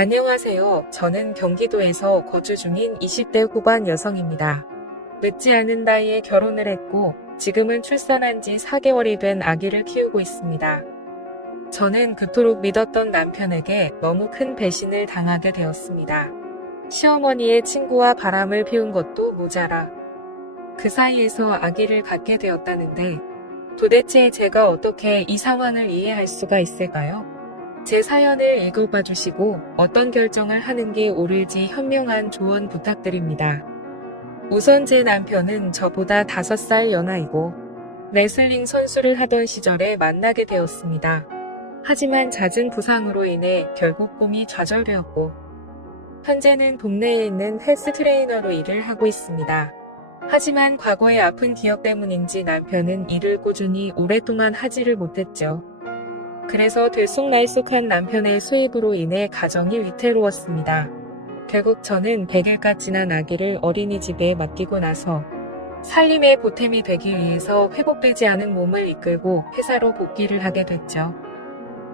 안녕하세요. 저는 경기도에서 거주 중인 20대 후반 여성입니다. 늦지 않은 나이에 결혼을 했고 지금은 출산한 지 4개월이 된 아기를 키우고 있습니다. 저는 그토록 믿었던 남편에게 너무 큰 배신을 당하게 되었습니다. 시어머니의 친구와 바람을 피운 것도 모자라 그 사이에서 아기를 갖게 되었다는데 도대체 제가 어떻게 이 상황을 이해할 수가 있을까요? 제 사연을 읽어봐 주시고 어떤 결정을 하는 게 옳을지 현명한 조언 부탁드립니다. 우선 제 남편은 저보다 5살 연하이고 레슬링 선수를 하던 시절에 만나게 되었습니다. 하지만 잦은 부상으로 인해 결국 꿈이 좌절되었고 현재는 동네에 있는 헬스 트레이너로 일을 하고 있습니다. 하지만 과거의 아픈 기억 때문인지 남편은 일을 꾸준히 오랫동안 하지를 못했죠. 그래서 들쑥날쑥한 남편의 수입으로 인해 가정이 위태로웠습니다. 결국 저는 100일가 지난 아기를 어린이집에 맡기고 나서 살림의 보탬이 되기 위해서 회복되지 않은 몸을 이끌고 회사로 복귀를 하게 됐죠.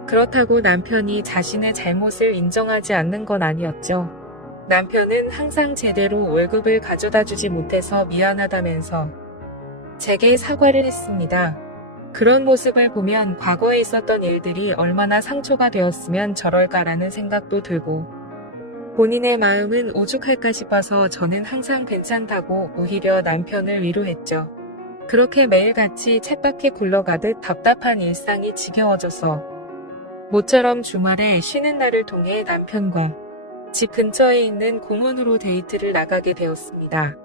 그렇다고 남편이 자신의 잘못을 인정하지 않는 건 아니었죠. 남편은 항상 제대로 월급을 가져다 주지 못해서 미안하다면서 제게 사과를 했습니다. 그런 모습을 보면 과거에 있었던 일들이 얼마나 상처가 되었으면 저럴까라는 생각도 들고 본인의 마음은 오죽할까 싶어서 저는 항상 괜찮다고 오히려 남편을 위로했죠. 그렇게 매일같이 쳇바퀴 굴러가듯 답답한 일상이 지겨워져서 모처럼 주말에 쉬는 날을 통해 남편과 집 근처에 있는 공원으로 데이트를 나가게 되었습니다.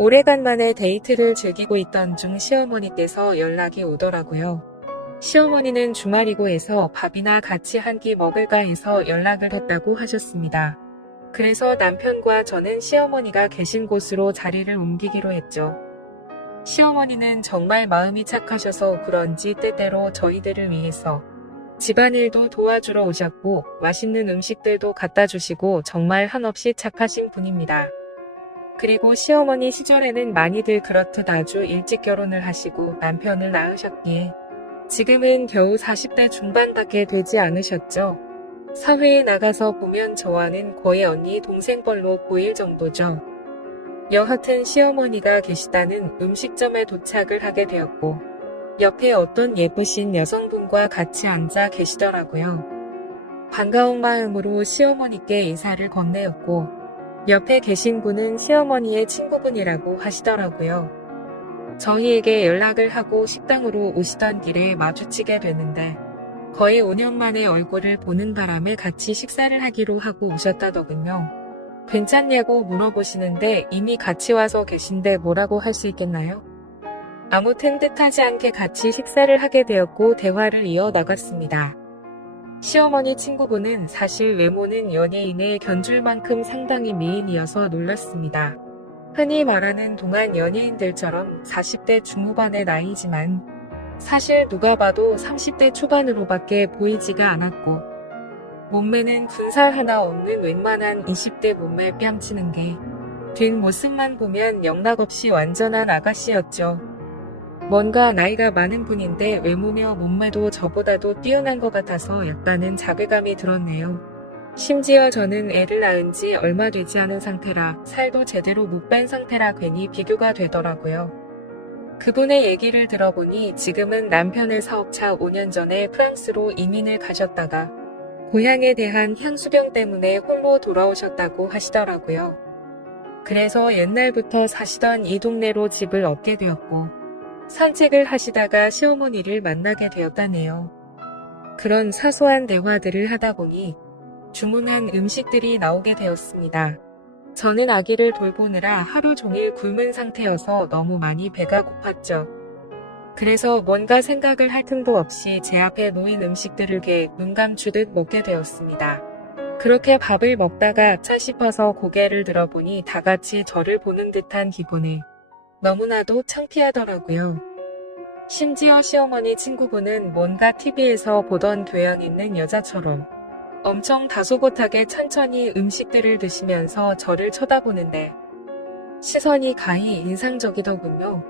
오래간만에 데이트를 즐기고 있던 중 시어머니께서 연락이 오더라고요. 시어머니는 주말이고 해서 밥이나 같이 한 끼 먹을까 해서 연락을 했다고 하셨습니다. 그래서 남편과 저는 시어머니가 계신 곳으로 자리를 옮기기로 했죠. 시어머니는 정말 마음이 착하셔서 그런지 때때로 저희들을 위해서 집안일도 도와주러 오셨고 맛있는 음식들도 갖다 주시고 정말 한없이 착하신 분입니다. 그리고 시어머니 시절에는 많이들 그렇듯 아주 일찍 결혼을 하시고 남편을 낳으셨기에 지금은 겨우 40대 중반밖에 되지 않으셨죠. 사회에 나가서 보면 저와는 거의 언니 동생뻘로 보일 정도죠. 여하튼 시어머니가 계시다는 음식점에 도착을 하게 되었고 옆에 어떤 예쁘신 여성분과 같이 앉아 계시더라고요. 반가운 마음으로 시어머니께 인사를 건네었고 옆에 계신 분은 시어머니의 친구분이라고 하시더라고요. 저희에게 연락을 하고 식당으로 오시던 길에 마주치게 되는데 거의 5년 만에 얼굴을 보는 바람에 같이 식사를 하기로 하고 오셨다더군요. 괜찮냐고 물어보시는데 이미 같이 와서 계신데 뭐라고 할 수 있겠나요? 아무튼 뜻하지 않게 같이 식사를 하게 되었고 대화를 이어나갔습니다. 시어머니 친구분은 사실 외모는 연예인에 견줄 만큼 상당히 미인이어서 놀랐습니다. 흔히 말하는 동안 연예인들처럼 40대 중후반의 나이지만 사실 누가 봐도 30대 초반으로밖에 보이지가 않았고 몸매는 군살 하나 없는 웬만한 20대 몸매 뺨치는 게 뒷모습만 보면 영락없이 완전한 아가씨였죠. 뭔가 나이가 많은 분인데 외모며 몸매도 저보다도 뛰어난 것 같아서 약간은 자괴감이 들었네요. 심지어 저는 애를 낳은 지 얼마 되지 않은 상태라 살도 제대로 못 뺀 상태라 괜히 비교가 되더라고요. 그분의 얘기를 들어보니 지금은 남편의 사업차 5년 전에 프랑스로 이민을 가셨다가 고향에 대한 향수병 때문에 홀로 돌아오셨다고 하시더라고요. 그래서 옛날부터 사시던 이 동네로 집을 얻게 되었고 산책을 하시다가 시어머니를 만나게 되었다네요. 그런 사소한 대화들을 하다 보니 주문한 음식들이 나오게 되었습니다. 저는 아기를 돌보느라 하루 종일 굶은 상태여서 너무 많이 배가 고팠죠. 그래서 뭔가 생각을 할 틈도 없이 제 앞에 놓인 음식들을 눈 감추듯 먹게 되었습니다. 그렇게 밥을 먹다가 짜 싶어서 고개를 들어보니 다 같이 저를 보는 듯한 기분에 너무나도 창피하더라고요. 심지어 시어머니 친구분은 뭔가 TV에서 보던 교양 있는 여자처럼 엄청 다소곳하게 천천히 음식들을 드시면서 저를 쳐다보는데 시선이 가히 인상적이더군요.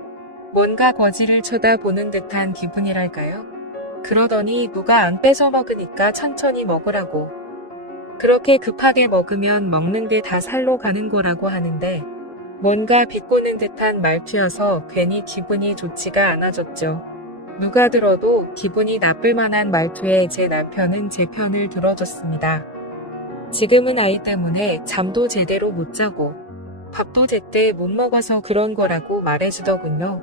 뭔가 거지를 쳐다보는 듯한 기분이랄까요? 그러더니 누가 안 뺏어 먹으니까 천천히 먹으라고 그렇게 급하게 먹으면 먹는 게 다 살로 가는 거라고 하는데 뭔가 비꼬는 듯한 말투여서 괜히 기분이 좋지가 않아졌죠. 누가 들어도 기분이 나쁠 만한 말투에 제 남편은 제 편을 들어줬습니다. 지금은 아이 때문에 잠도 제대로 못 자고 밥도 제때 못 먹어서 그런 거라고 말해주더군요.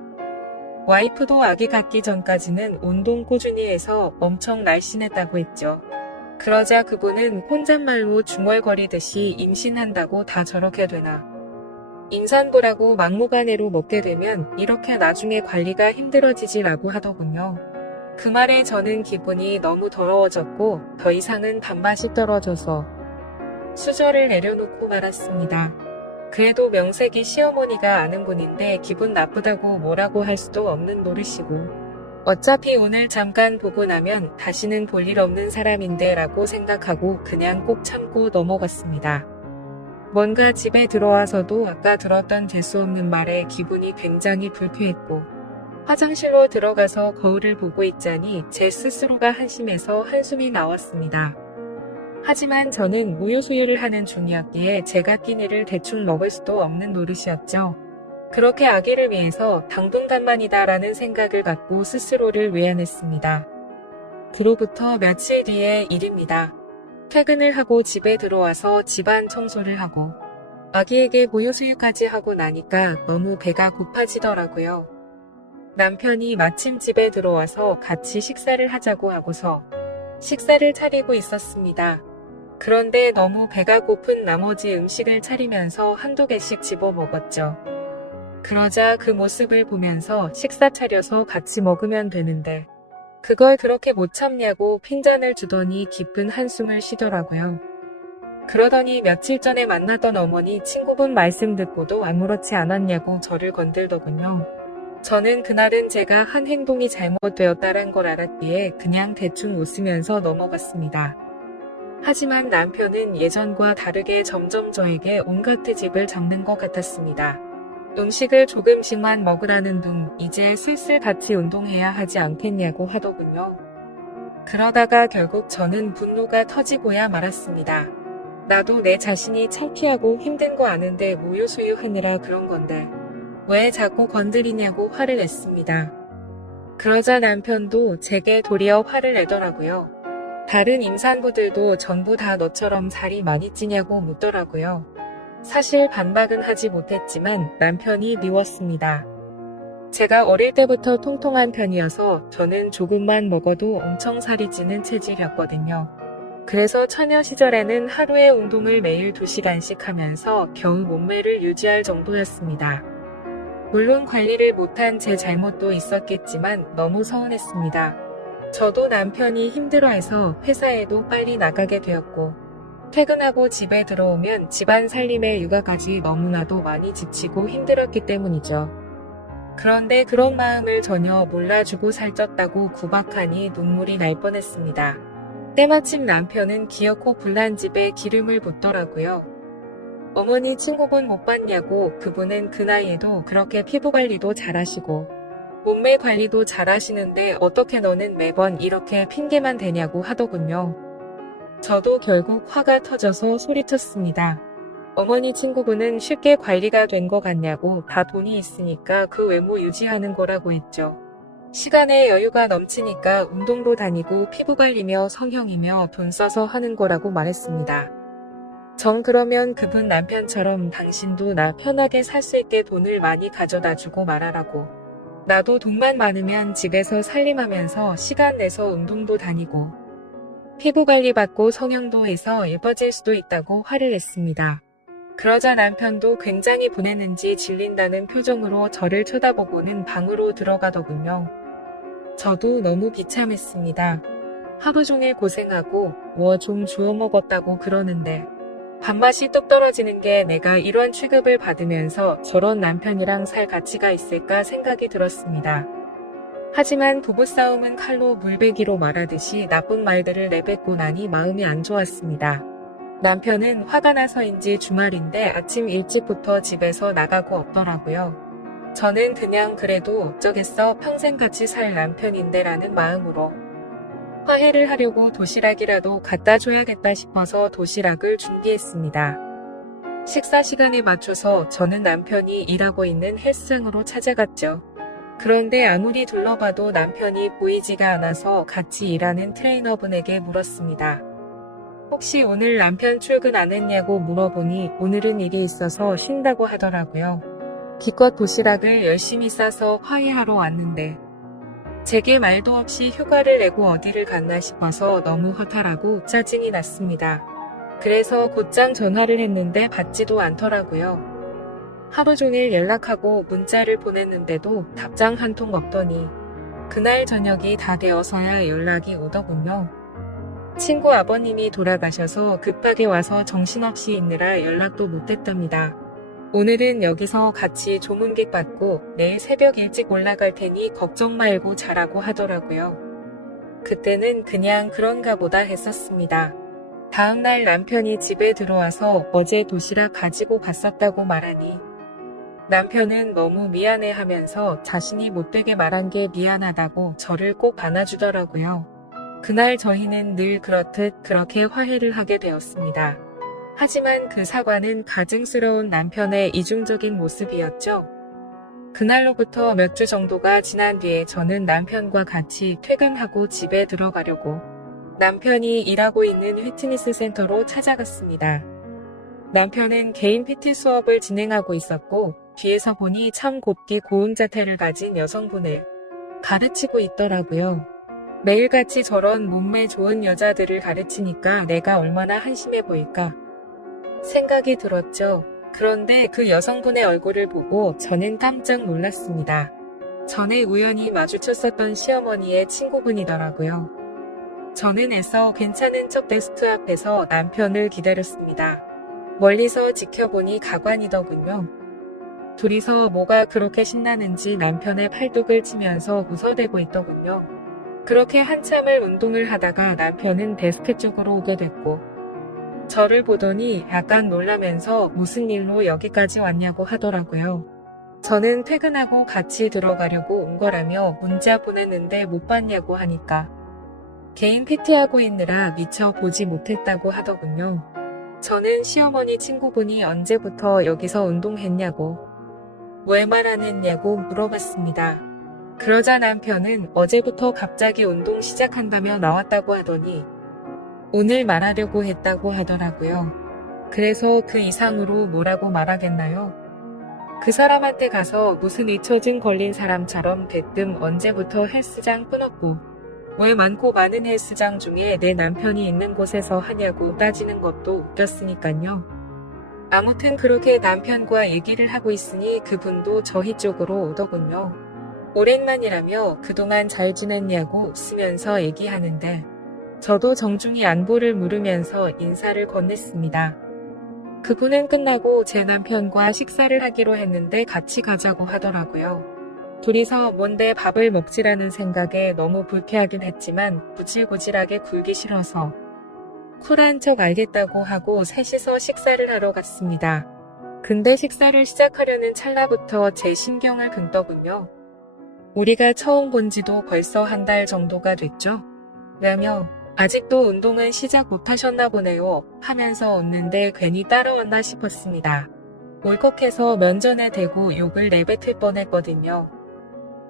와이프도 아기 갖기 전까지는 운동 꾸준히 해서 엄청 날씬했다고 했죠. 그러자 그분은 혼잣말로 중얼거리듯이 임신한다고 다 저렇게 되나. 임산부라고 막무가내로 먹게 되면 이렇게 나중에 관리가 힘들어지지라고 하더군요. 그 말에 저는 기분이 너무 더러워졌고 더 이상은 밥맛이 떨어져서 수저를 내려놓고 말았습니다. 그래도 명색이 시어머니가 아는 분인데 기분 나쁘다고 뭐라고 할 수도 없는 노릇이고 어차피 오늘 잠깐 보고 나면 다시는 볼 일 없는 사람인데 라고 생각하고 그냥 꼭 참고 넘어갔습니다. 뭔가 집에 들어와서도 아까 들었던 재수없는 말에 기분이 굉장히 불쾌했고 화장실로 들어가서 거울을 보고 있자니 제 스스로가 한심해서 한숨이 나왔습니다. 하지만 저는 무효수유를 하는 중이었기에 제가 끼니를 대충 먹을 수도 없는 노릇이었죠. 그렇게 아기를 위해서 당분간만이다 라는 생각을 갖고 스스로를 외안했습니다. 그로부터 며칠 뒤의 일입니다. 퇴근을 하고 집에 들어와서 집안 청소를 하고 아기에게 무효수유까지 하고 나니까 너무 배가 고파지더라고요. 남편이 마침 집에 들어와서 같이 식사를 하자고 하고서 식사를 차리고 있었습니다. 그런데 너무 배가 고픈 나머지 음식을 차리면서 한두 개씩 집어 먹었죠. 그러자 그 모습을 보면서 식사 차려서 같이 먹으면 되는데 그걸 그렇게 못 참냐고 핀잔을 주더니 깊은 한숨을 쉬더라고요. 그러더니 며칠 전에 만났던 어머니 친구분 말씀 듣고도 아무렇지 않았냐고 저를 건들더군요. 저는 그날은 제가 한 행동이 잘못되었다는 걸 알았기에 그냥 대충 웃으면서 넘어갔습니다. 하지만 남편은 예전과 다르게 점점 저에게 온갖 트집을 잡는 것 같았습니다. 음식을 조금씩만 먹으라는 둥, 이제 슬슬 같이 운동해야 하지 않겠냐고 하더군요. 그러다가 결국 저는 분노가 터지고야 말았습니다. 나도 내 자신이 창피하고 힘든 거 아는데 무효수유하느라 그런 건데 왜 자꾸 건드리냐고 화를 냈습니다. 그러자 남편도 제게 도리어 화를 내더라고요. 다른 임산부들도 전부 다 너처럼 살이 많이 찌냐고 묻더라고요. 사실 반박은 하지 못했지만 남편이 미웠습니다. 제가 어릴 때부터 통통한 편이어서 저는 조금만 먹어도 엄청 살이 찌는 체질이었거든요. 그래서 처녀 시절에는 하루에 운동을 매일 2시간씩 하면서 겨우 몸매를 유지할 정도였습니다. 물론 관리를 못한 제 잘못도 있었겠지만 너무 서운했습니다. 저도 남편이 힘들어해서 회사에도 빨리 나가게 되었고 퇴근하고 집에 들어오면 집안 살림에 육아까지 너무나도 많이 지치고 힘들었기 때문이죠. 그런데 그런 마음을 전혀 몰라주고 살쪘다고 구박하니 눈물이 날 뻔했습니다. 때마침 남편은 기어코 불난 집에 기름을 붓더라고요. 어머니 친구분 못 봤냐고. 그분은 그 나이에도 그렇게 피부관리도 잘하시고 몸매 관리도 잘하시는데 어떻게 너는 매번 이렇게 핑계만 대냐고 하더군요. 저도 결국 화가 터져서 소리쳤습니다. 어머니 친구분은 쉽게 관리가 된 것 같냐고. 다 돈이 있으니까 그 외모 유지하는 거라고 했죠. 시간에 여유가 넘치니까 운동도 다니고 피부관리며 성형이며 돈 써서 하는 거라고 말했습니다. 전 그러면 그분 남편처럼 당신도 나 편하게 살 수 있게 돈을 많이 가져다주고 말하라고. 나도 돈만 많으면 집에서 살림하면서 시간 내서 운동도 다니고 피부관리 받고 성형도 해서 예뻐질 수도 있다고 화를 냈습니다. 그러자 남편도 굉장히 분했는지 질린다는 표정으로 저를 쳐다보고는 방으로 들어가더군요. 저도 너무 비참했습니다. 하루 종일 고생하고 뭐 좀 주워 먹었다고 그러는데 밥맛이 뚝 떨어지는 게 내가 이런 취급을 받으면서 저런 남편이랑 살 가치가 있을까 생각이 들었습니다. 하지만 부부싸움은 칼로 물베기로 말하듯이 나쁜 말들을 내뱉고 나니 마음이 안 좋았습니다. 남편은 화가 나서인지 주말인데 아침 일찍부터 집에서 나가고 없더라고요. 저는 그냥 그래도 어쩌겠어 평생 같이 살 남편인데 라는 마음으로 화해를 하려고 도시락이라도 갖다 줘야겠다 싶어서 도시락을 준비했습니다. 식사 시간에 맞춰서 저는 남편이 일하고 있는 헬스장으로 찾아갔죠. 그런데 아무리 둘러봐도 남편이 보이지가 않아서 같이 일하는 트레이너분에게 물었습니다. 혹시 오늘 남편 출근 안 했냐고 물어보니 오늘은 일이 있어서 쉰다고 하더라고요. 기껏 도시락을 열심히 싸서 화해하러 왔는데 제게 말도 없이 휴가를 내고 어디를 갔나 싶어서 너무 허탈하고 짜증이 났습니다. 그래서 곧장 전화를 했는데 받지도 않더라고요. 하루 종일 연락하고 문자를 보냈는데도 답장 한 통 없더니 그날 저녁이 다 되어서야 연락이 오더군요. 친구 아버님이 돌아가셔서 급하게 와서 정신없이 있느라 연락도 못했답니다. 오늘은 여기서 같이 조문객 받고 내일 새벽 일찍 올라갈 테니 걱정 말고 자라고 하더라고요. 그때는 그냥 그런가 보다 했었습니다. 다음날 남편이 집에 들어와서 어제 도시락 가지고 갔었다고 말하니 남편은 너무 미안해하면서 자신이 못되게 말한 게 미안하다고 저를 꼭 안아주더라고요. 그날 저희는 늘 그렇듯 그렇게 화해를 하게 되었습니다. 하지만 그 사과는 가증스러운 남편의 이중적인 모습이었죠. 그날로부터 몇 주 정도가 지난 뒤에 저는 남편과 같이 퇴근하고 집에 들어가려고 남편이 일하고 있는 피트니스 센터로 찾아갔습니다. 남편은 개인 PT 수업을 진행하고 있었고 뒤에서 보니 참 곱디 고운 자태를 가진 여성분을 가르치고 있더라고요. 매일같이 저런 몸매 좋은 여자들을 가르치니까 내가 얼마나 한심해 보일까 생각이 들었죠. 그런데 그 여성분의 얼굴을 보고 저는 깜짝 놀랐습니다. 전에 우연히 마주쳤었던 시어머니의 친구분이더라고요. 저는 애써 괜찮은 척 데스크 앞에서 남편을 기다렸습니다. 멀리서 지켜보니 가관이더군요. 둘이서 뭐가 그렇게 신나는지 남편의 팔뚝을 치면서 웃어대고 있더군요. 그렇게 한참을 운동을 하다가 남편은 데스크 쪽으로 오게 됐고 저를 보더니 약간 놀라면서 무슨 일로 여기까지 왔냐고 하더라고요. 저는 퇴근하고 같이 들어가려고 온 거라며 문자 보냈는데 못 봤냐고 하니까 개인 PT하고 있느라 미처 보지 못했다고 하더군요. 저는 시어머니 친구분이 언제부터 여기서 운동했냐고 왜 말 안 했냐고 물어봤습니다. 그러자 남편은 어제부터 갑자기 운동 시작한다며 나왔다고 하더니 오늘 말하려고 했다고 하더라고요. 그래서 그 이상으로 뭐라고 말하겠나요? 그 사람한테 가서 무슨 잊혀진 걸린 사람처럼 대뜸 언제부터 헬스장 끊었고 왜 많고 많은 헬스장 중에 내 남편이 있는 곳에서 하냐고 따지는 것도 웃겼으니깐요. 아무튼 그렇게 남편과 얘기를 하고 있으니 그분도 저희 쪽으로 오더군요. 오랜만이라며 그동안 잘 지냈냐고 웃으면서 얘기하는데 저도 정중히 안부를 물으면서 인사를 건넸습니다. 그분은 끝나고 제 남편과 식사를 하기로 했는데 같이 가자고 하더라고요. 둘이서 뭔데 밥을 먹지라는 생각에 너무 불쾌하긴 했지만 구질구질하게 굴기 싫어서 쿨한 척 알겠다고 하고 셋이서 식사를 하러 갔습니다. 근데 식사를 시작하려는 찰나부터 제 신경을 긁더군요. 우리가 처음 본 지도 벌써 한 달 정도가 됐죠? 라며 아직도 운동은 시작 못하셨나 보네요 하면서 웃는데 괜히 따라왔나 싶었습니다. 울컥해서 면전에 대고 욕을 내뱉을 뻔했거든요.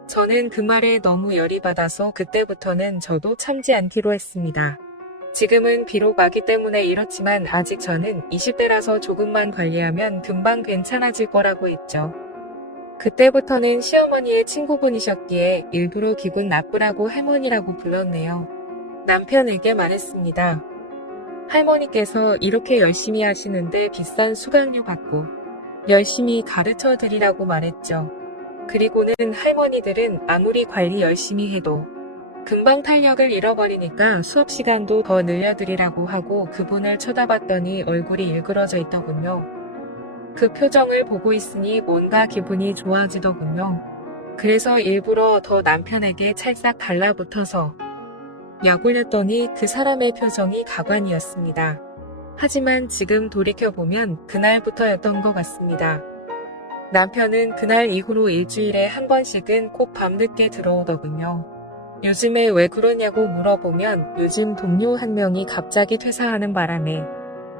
저는 그 말에 너무 열이 받아서 그때부터는 저도 참지 않기로 했습니다. 지금은 비록 아기 때문에 이렇지만 아직 저는 20대라서 조금만 관리하면 금방 괜찮아질 거라고 했죠. 그때부터는 시어머니의 친구분이셨기에 일부러 기분 나쁘라고 할머니라고 불렀네요. 남편에게 말했습니다. 할머니께서 이렇게 열심히 하시는데 비싼 수강료 받고 열심히 가르쳐 드리라고 말했죠. 그리고는 할머니들은 아무리 관리 열심히 해도 금방 탄력을 잃어버리니까 수업 시간도 더 늘려드리라고 하고 그분을 쳐다봤더니 얼굴이 일그러져 있더군요. 그 표정을 보고 있으니 뭔가 기분이 좋아지더군요. 그래서 일부러 더 남편에게 찰싹 달라붙어서 약올렸더니 그 사람의 표정이 가관이었습니다. 하지만 지금 돌이켜보면 그날부터였던 것 같습니다. 남편은 그날 이후로 일주일에 한 번씩은 꼭 밤늦게 들어오더군요. 요즘에 왜 그러냐고 물어보면 요즘 동료 한 명이 갑자기 퇴사하는 바람에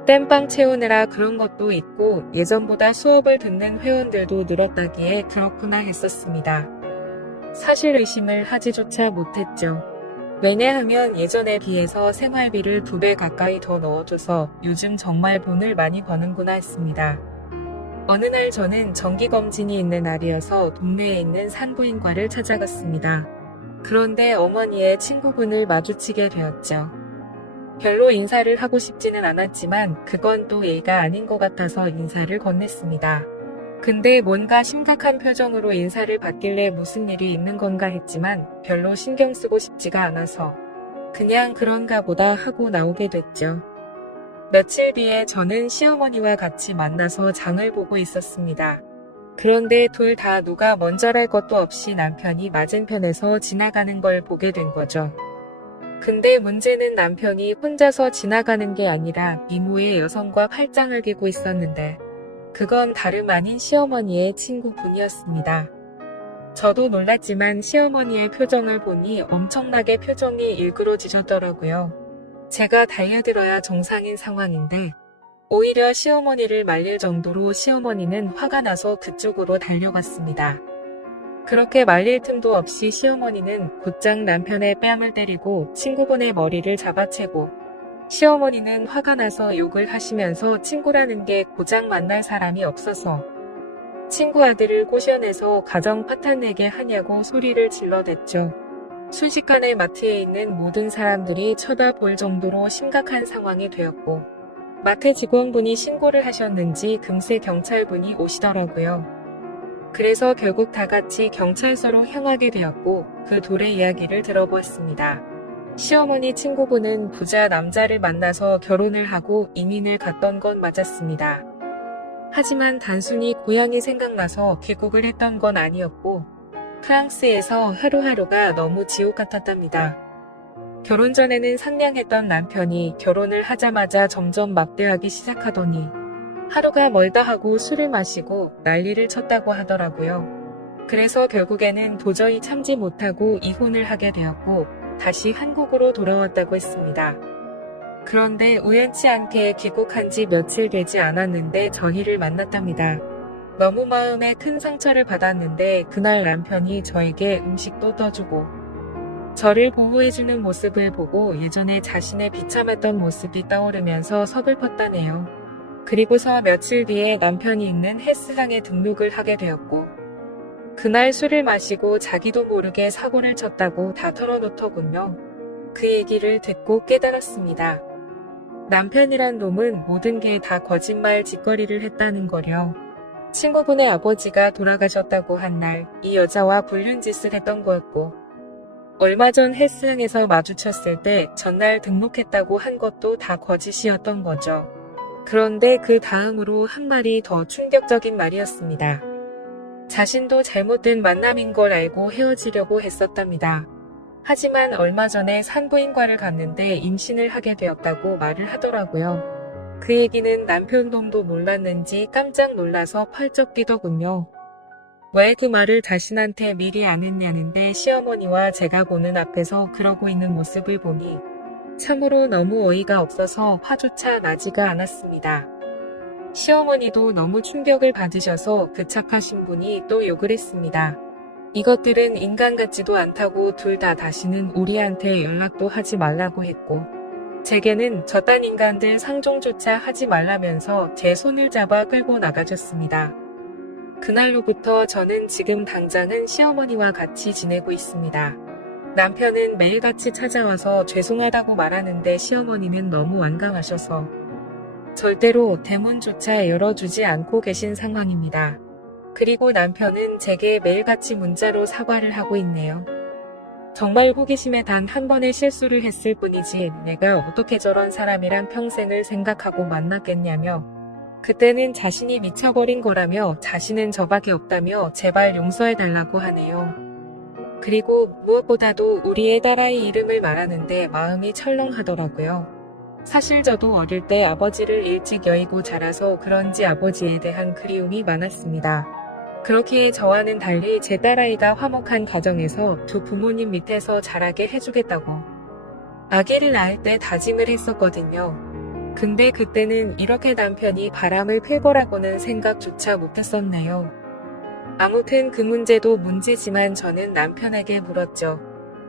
땜빵 채우느라 그런 것도 있고 예전보다 수업을 듣는 회원들도 늘었다기에 그렇구나 했었습니다. 사실 의심을 하지조차 못했죠. 왜냐하면 예전에 비해서 생활비를 2배 가까이 더 넣어줘서 요즘 정말 돈을 많이 버는구나 했습니다. 어느 날 저는 정기검진이 있는 날이어서 동네에 있는 산부인과를 찾아갔습니다. 그런데 어머니의 친구분을 마주치게 되었죠. 별로 인사를 하고 싶지는 않았지만 그건 또 예의가 아닌 것 같아서 인사를 건넸습니다. 근데 뭔가 심각한 표정으로 인사를 받길래 무슨 일이 있는 건가 했지만 별로 신경 쓰고 싶지가 않아서 그냥 그런가 보다 하고 나오게 됐죠. 며칠 뒤에 저는 시어머니와 같이 만나서 장을 보고 있었습니다. 그런데 둘 다 누가 먼저랄 것도 없이 남편이 맞은편에서 지나가는 걸 보게 된 거죠. 근데 문제는 남편이 혼자서 지나가는 게 아니라 이모의 여성과 팔짱을 끼고 있었는데 그건 다름 아닌 시어머니의 친구분이었습니다. 저도 놀랐지만 시어머니의 표정을 보니 엄청나게 표정이 일그러지셨더라고요. 제가 달려들어야 정상인 상황인데 오히려 시어머니를 말릴 정도로 시어머니는 화가 나서 그쪽으로 달려갔습니다. 그렇게 말릴 틈도 없이 시어머니는 곧장 남편의 뺨을 때리고 친구분의 머리를 잡아채고 시어머니는 화가 나서 욕을 하시면서 친구라는 게 고작 만날 사람이 없어서 친구 아들을 꼬셔내서 가정 파탄내게 하냐고 소리를 질러댔죠. 순식간에 마트에 있는 모든 사람들이 쳐다볼 정도로 심각한 상황이 되었고 마트 직원분이 신고를 하셨는지 금세 경찰분이 오시더라고요. 그래서 결국 다 같이 경찰서로 향하게 되었고 그 둘의 이야기를 들어보았습니다. 시어머니 친구분은 부자 남자를 만나서 결혼을 하고 이민을 갔던 건 맞았습니다. 하지만 단순히 고향이 생각나서 귀국을 했던 건 아니었고 프랑스에서 하루하루가 너무 지옥 같았답니다. 결혼 전에는 상냥했던 남편이 결혼을 하자마자 점점 막대하기 시작하더니 하루가 멀다 하고 술을 마시고 난리를 쳤다고 하더라고요. 그래서 결국에는 도저히 참지 못하고 이혼을 하게 되었고 다시 한국으로 돌아왔다고 했습니다. 그런데 우연치 않게 귀국한 지 며칠 되지 않았는데 저희를 만났답니다. 너무 마음에 큰 상처를 받았는데 그날 남편이 저에게 음식도 떠주고 저를 보호해주는 모습을 보고 예전에 자신의 비참했던 모습이 떠오르면서 서글펐다네요. 그리고서 며칠 뒤에 남편이 있는 헬스장에 등록을 하게 되었고 그날 술을 마시고 자기도 모르게 사고를 쳤다고 다 털어놓더군요. 그 얘기를 듣고 깨달았습니다. 남편이란 놈은 모든 게 다 거짓말 짓거리를 했다는 거려. 친구분의 아버지가 돌아가셨다고 한 날 이 여자와 불륜짓을 했던 거였고 얼마 전 헬스장에서 마주쳤을 때 전날 등록했다고 한 것도 다 거짓이었던 거죠. 그런데 그 다음으로 한 말이 더 충격적인 말이었습니다. 자신도 잘못된 만남인 걸 알고 헤어지려고 했었답니다. 하지만 얼마 전에 산부인과를 갔는데 임신을 하게 되었다고 말을 하더라고요. 그 얘기는 남편 놈도 몰랐는지 깜짝 놀라서 펄쩍 뛰더군요. 왜 그 말을 자신한테 미리 안 했냐는데 시어머니와 제가 보는 앞에서 그러고 있는 모습을 보니 참으로 너무 어이가 없어서 화조차 나지가 않았습니다. 시어머니도 너무 충격을 받으셔서 그 착하신 분이 또 욕을 했습니다. 이것들은 인간 같지도 않다고 둘 다 다시는 우리한테 연락도 하지 말라고 했고 제게는 저딴 인간들 상종조차 하지 말라면서 제 손을 잡아 끌고 나가줬습니다. 그날로부터 저는 지금 당장은 시어머니와 같이 지내고 있습니다. 남편은 매일같이 찾아와서 죄송하다고 말하는데 시어머니는 너무 완강하셔서 절대로 대문조차 열어주지 않고 계신 상황입니다. 그리고 남편은 제게 매일같이 문자로 사과를 하고 있네요. 정말 호기심에 단 한 번의 실수를 했을 뿐이지 내가 어떻게 저런 사람이랑 평생을 생각하고 만났겠냐며 그때는 자신이 미쳐버린 거라며 자신은 저밖에 없다며 제발 용서해달라고 하네요. 그리고 무엇보다도 우리의 딸아이 이름을 말하는데 마음이 철렁하더라고요. 사실 저도 어릴 때 아버지를 일찍 여의고 자라서 그런지 아버지에 대한 그리움이 많았습니다. 그렇기에 저와는 달리 제 딸아이가 화목한 가정에서 두 부모님 밑에서 자라게 해주겠다고 아기를 낳을 때 다짐을 했었거든요. 근데 그때는 이렇게 남편이 바람을 필 거라고는 생각조차 못했었네요. 아무튼 그 문제도 문제지만 저는 남편에게 물었죠.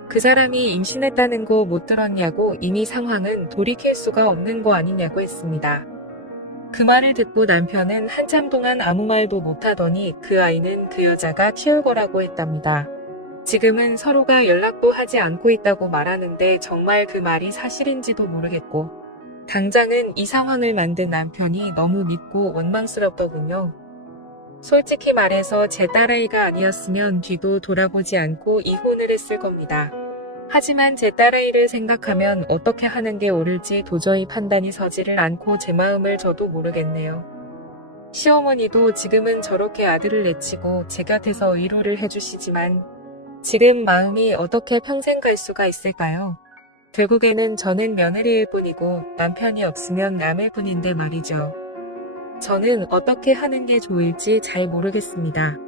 그 사람이 임신했다는 거 못 들었냐고. 이미 상황은 돌이킬 수가 없는 거 아니냐고 했습니다. 그 말을 듣고 남편은 한참 동안 아무 말도 못하더니 그 아이는 그 여자가 키울 거라고 했답니다. 지금은 서로가 연락도 하지 않고 있다고 말하는데 정말 그 말이 사실인지도 모르겠고 당장은 이 상황을 만든 남편이 너무 밉고 원망스럽더군요. 솔직히 말해서 제 딸아이가 아니었으면 뒤도 돌아보지 않고 이혼을 했을 겁니다. 하지만 제 딸아이를 생각하면 어떻게 하는 게 옳을지 도저히 판단이 서지를 않고 제 마음을 저도 모르겠네요. 시어머니도 지금은 저렇게 아들을 내치고 제 곁에서 위로를 해주시지만 지금 마음이 어떻게 평생 갈 수가 있을까요? 결국에는 저는 며느리일 뿐이고 남편이 없으면 남일 뿐인데 말이죠. 저는 어떻게 하는 게 좋을지 잘 모르겠습니다.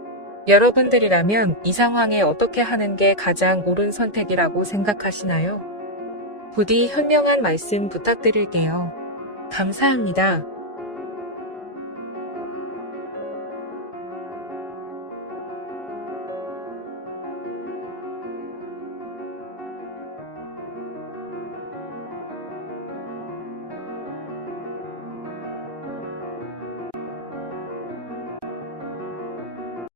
여러분들이라면 이 상황에 어떻게 하는 게 가장 옳은 선택이라고 생각하시나요? 부디 현명한 말씀 부탁드릴게요. 감사합니다.